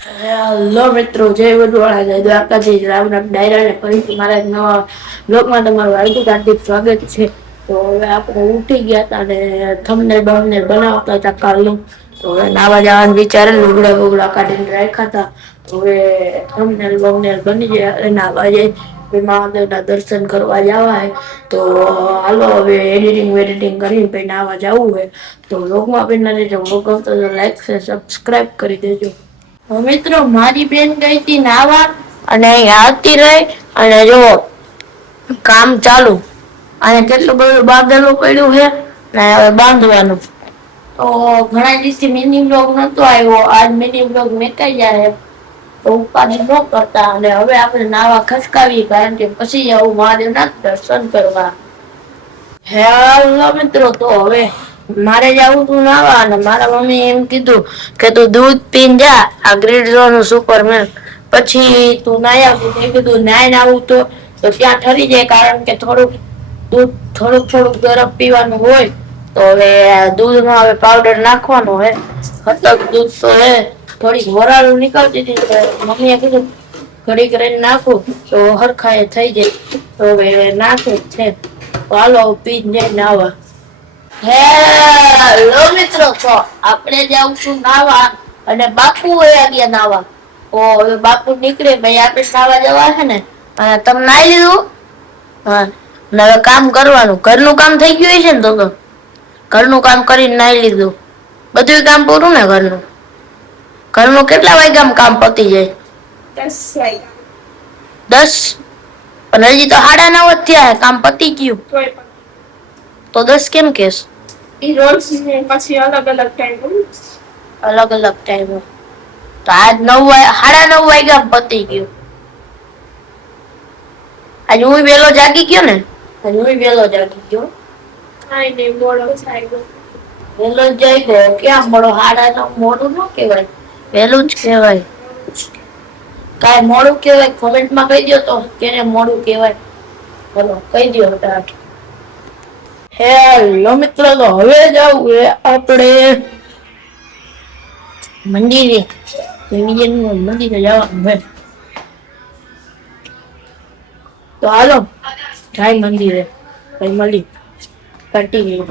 Hello મિત્રો, જય વડવાળા, જય દ્વારકાધીશ, રામ રામ ડાયરા ને ફરીથી મારા નવા બ્લોગમાં તમારું હાર્દિક સ્વાગત છે. તો હવે આપણે ઉઠી ગયા હતા અને થંબનેલ બમનેલ બનાવતા હતા કાલનું. તો હવે નાવા જવાનું વિચારે લુગડા બુગડા કાઢીને રાખ્યા હતા. હવે થંબનેલ બમનેલ બની ગયા અને નાવા જાય મહાદેવના દર્શન કરવા જવા હે. તો હાલો હવે એડિટિંગ વેડિટિંગ કરીને પછી નાવા જવું હોય. તો વ્લોગમાં બન્યા રહેજો. વ્લોગ ગમતો તો લાઈક શેર સબસ્ક્રાઇબ કરી દેજો. મિત્રો, મારી બેન ગઈ હતી નાવા અને અહીં આવતી રહી અને જો કામ ચાલુ. અને કેટલું બધું બાંધેલું પડ્યું છે ને હવે બાંધવાનું. તો ઘણા દિવસથી મિની બ્લોગ નતો આવ્યો. આજ મિની બ્લોગ મેકાઈ જાય તો ઉપાધિ ન કરતા અને હવે આપણે નાવા ખસકાવી, કારણ કે પછી જવું મહાદેવના દર્શન કરવા. હેલો મિત્રો, તો હવે મારે જવું તું નાવા અને મારા મમ્મી એમ કીધું કે તું દૂધ પીને જા, આ ગ્રીડ નું સુપરમેન. પછી તું નાઈ આવતી, મેં કીધું નાઈ આવું તો ત્યાં ઠરી જાય, કારણ કે દૂધ થોડુંક ગરમ પીવાનું હોય. તો હવે દૂધમાં હવે પાવડર નાખવાનો હે. ખતક દૂધ તો હે, થોડીક વરાળ નીકળતી હતી. મમ્મીએ કીધું ઘડીક રહીને નાખું તો હરખાએ થઈ જાય. તો હવે નાખે છે. હાલો પીને જાય નાવા. હેલો મિત્રો, તો આપણે જાઉં નાવા અને બાપુ વયા ગયા નાવા. હવે બાપુ નીકળે ભાઈ આપણે નાવા જવા છે ને. તમે નાઈ લીધું? હા. હવે કામ કરવાનું. ઘરનું કામ થઈ ગયું છે ને? તો ઘરનું કામ કરીને નાઈ લીધું. બધું કામ પૂરું ને ઘરનું? ઘરનું કેટલા વાગ્યામાં કામ પતી જાય? 10 વાગ્યા. 10? પણ હજી તો 9:30 થયા, કામ પતી ગયું. તો 10 કેમ કેસ? ઈ રોજ પછી અલગ ટાઈમ હોય. અલગ ટાઈમ હોય તો આજ 9:30 વાગ્યા પતી ગયું. આજે હું વેલો જાગી ગયો ને. કાંઈ નહીં, મોડો થાય. વેલો જાગ્યો. ક્યાં મોડો? 9:30 મોડું ન કહેવાય, વેલું જ કહેવાય. કાંઈ મોડું કહેવાય? કોમેન્ટમાં કહી દો તો કેને મોડું કહેવાય. ચલો કહી દો ફટાફટ. હેલો મિત્રો, તો હવે જવું એ આપણે મંદિરે. મંદિરે જવાનું છે. તો હાલો જાય મંદિરે, કઈ મળી કન્ટિન્યુ.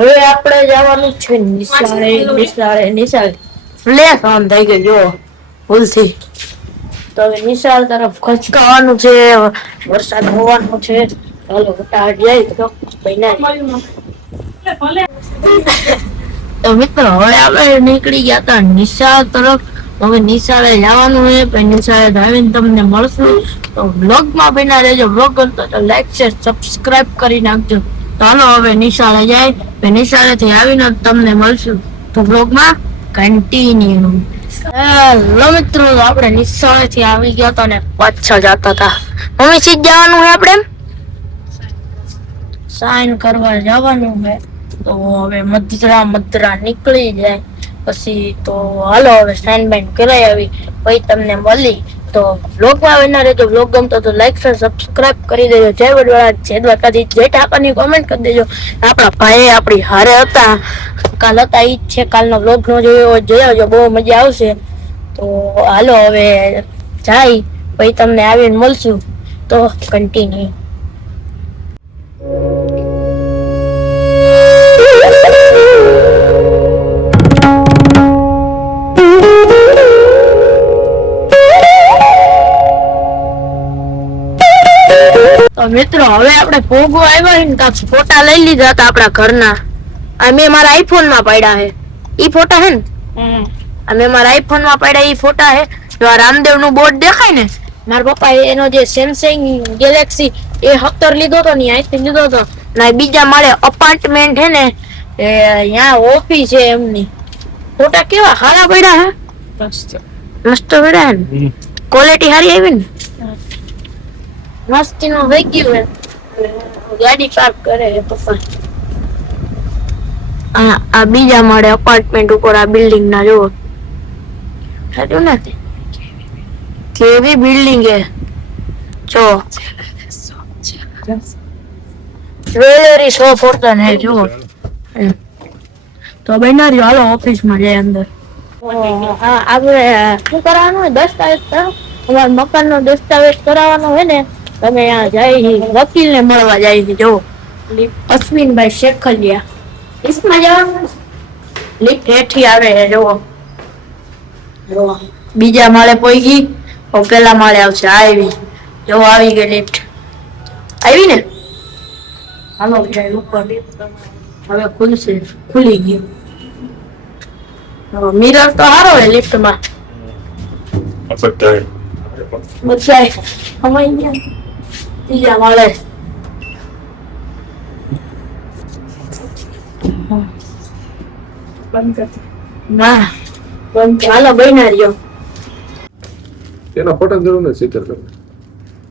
હવે આપણે જવાનું છે નિશાળે. ફ્લેશ ઓન થઈ ગયો જો ભૂલથી. તો હવે નિશાળ તરફ ખચકાવાનું છે. વરસાદ હોવાનો છે. ચાલો ફટાફટ જાય તો તો મિત્રો, હવે આપણે નીકળી ગયા હતા નિશાળ તરફ. હવે નિશાળે જવાનું છે. પછી નિશાળે આવીને તમને મળશું. તો બ્લોગમાં બન્યા રહેજો. બ્લોગ ગમતો તો લાઈક શેર સબસ્ક્રાઇબ કરી નાખજો. તો હાલો હવે નિશાળે જાય. નિશાળેથી આવીને તમને મળશું તો બ્લોગમાં કન્ટિન્યુ. હેલો મિત્રો, આપણે નિશાળેથી આવી ગયા હતા ને પાછા જતા હતા. મમ્મી સીધ જવાનું છે આપણે સાઈન કરવા જવાનું છે. તો હવે મધરા નીકળી જાય પછી તો હાલો હવે સ્ટેન્ડ બાય કરાઈ આવી પછી તમને મળી તો વ્લોગમાં આવના રહેજો. વ્લોગ ગમતો તો લાઈક શેર સબસ્ક્રાઇબ કરી દેજો. જય વડવાળા, જય દ્વારકાથી, જય ઠાકરની કોમેન્ટ કરી દેજો. આપણા ભાઈ આપણી હારે હતા, કાલ હતા ઈ જ છે. કાલનો વ્લોગ નો જોયો હોય જોઈ આવજો, બહુ મજા આવશે. તો હાલો હવે જાય પછી તમને આવીને મળશું. તો કન્ટિન્યુ. તો મિત્રો હવે આપણે ભોગો આવ્યા ને કાંક ફોટા લઈ લીધા હતા આપણા ઘરના. આ મેં મારા આઈફોન માં પાડ્યા હે. ઈ ફોટા હે ને અમે મારા આઈફોન માં પાડ્યા ઈ ફોટા હે. જો આ રામદેવ નું બોર્ડ દેખાય ને, મારા પપ્પા એનો જે સેમસંગ ગેલેક્સી A17 લીધો તો ને અહીંથી લીધો તો. ના બીજા માળે અપાર્ટમેન્ટ હે ને અહીંયા ઓફિસ છે એમની. ફોટા કેવા સારા પડ્યા હે, મસ્ત પડ્યા ને, ક્વોલિટી સારી આવી ને, મસ્તી નું થઈ ગયું હે. ગાડી પાર્ક કરે હે પપ્પા. આ બીજા માળે અપાર્ટમેન્ટ ઉપર આ બિલ્ડિંગ ના જોવો સાચું ને, કેવી બિલ્ડિંગ હે. જો જ્વેલરી શોપ હોતા ને જુઓ. તો બના રહ્યો હાલો ઓફિસ માં જાય અંદર. આપણે શું કરવાનું હોય, દસ્તાવેજ અમારા મકાન નો દસ્તાવેજ કરાવવાનો હોય ને, તમે ત્યાં જાય વકીલ ને મળવા જાય છે. જો અશ્વિનભાઈ શેખલિયા લિફ્ટમાં જવાનું, લિફ્ટ હેઠી આવે છે. જો બીજા માળે પહોંચી, પેલા માળે આવશે. આવી જો આવી ગઈ લિફ્ટ, આવી ને. હાલો જાય ઉપર, હવે ખુલશે, ખુલી ગયું. મિરર તો સારો હે લિફ્ટ માં, બધાય હમાઈ ગયા. ત્રીજા માળે ના બંધ. હાલો બન્યા રહ્યો. એના ફોટો જરૂર નથી શીતલબેન.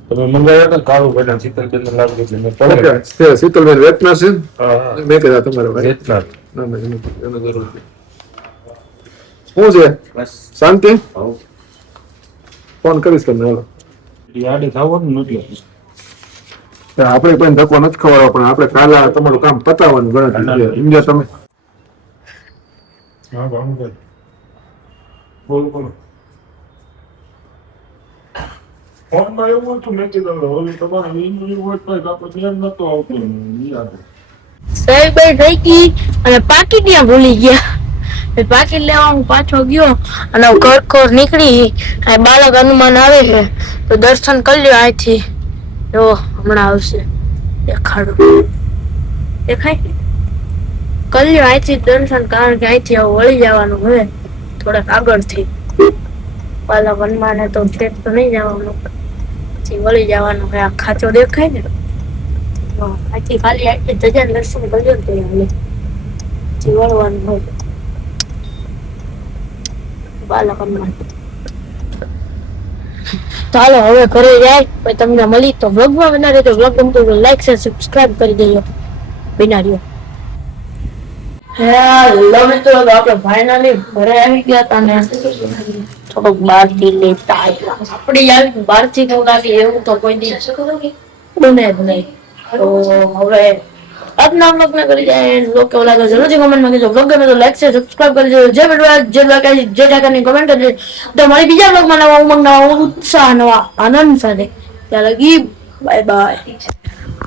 તમે મંગાવ્યા હતા કાળું બેટા શીતલબેન ને લાગે એટલે મેં ઓકે, તે શીતલબેન વેચનાર છે ને? હા મેં કીધા તમારે ભાઈ વેચનાર. ના ના એને જરૂર છે. શું છે બસ શાંતિ? આવો ફોન કરીશ તમને. હાલો યાડી થવાનું નથી. આપણે કોઈ ધક્કો નથી ખવડાવવો, પણ આપણે કાલે તમારું કામ પતાવવાનું ગણતરી છે. સમજ્યા તમે? હા ભાઈ બોલો બોલો. ફોનમાં એવું હતું મેં કીધું હવે તમારે ઇન્ટરવ્યુ હોય તો આપણે ધ્યાન નતો આવતું યાદ. સાહેબ થઈ ગઈ અને પાકીટ ત્યાં ભૂલી ગયા. પાકીટ લેવા હું પાછો ગયો અને ઘર નીકળી. બાલક હનુમાન આવે છે તો દર્શન કરી લ્યો અહીંથી. જો હમણાં આવશે, દેખાડું. દેખાય? કરી લ્યો અહીંથી દર્શન, કારણ કે અહીંથી હવે વળી જવાનું હવે થોડાક આગળથી. બાલક હનુમાને તો ઠેક તો નહીં જવાનું, પછી વળી જવાનું હોય. આ ખાચો દેખાય ને, અહીંથી ખાલી આટલી ધજા દર્શન કરજો ને પછી વળવાનું હોય. બાલક હનુમાન. ચાલો હવે ઘરે જાય પછી તમને મળી. તો વ્લોગમાં બના રહેજો. વ્લોગ ગમતો તો લાઈક શેર સબસ્ક્રાઇબ કરી દેજો. બના રહ્યો. હેલો મિત્રો, તો આપણે ફાઇનલી ઘરે આવી ગયા હતા ને થોડુંક બહારથી લેતા આવ્યા. આપડી આવી બહારથી ન લાગે એવું તો કોઈ દિવસ બને જ નહીં. તો હવે આજના વ્લોગ ને કરી જાય. વ્લોગ કેવો લાગે જરૂરથી કોમેન્ટમાં કહેજો. વ્લોગ ગમે તો લાઈક શેર સબસ્ક્રાઇબ કરી દેજો. જે વિડિયો જે લાગે જે ઠાકરની કોમેન્ટ કરજો. તો મારી બીજા વ્લોગમાં નવા ઉમંગ, નવા ઉત્સાહ, નવા આનંદ સાથે. ત્યાં લગી બાય બાય.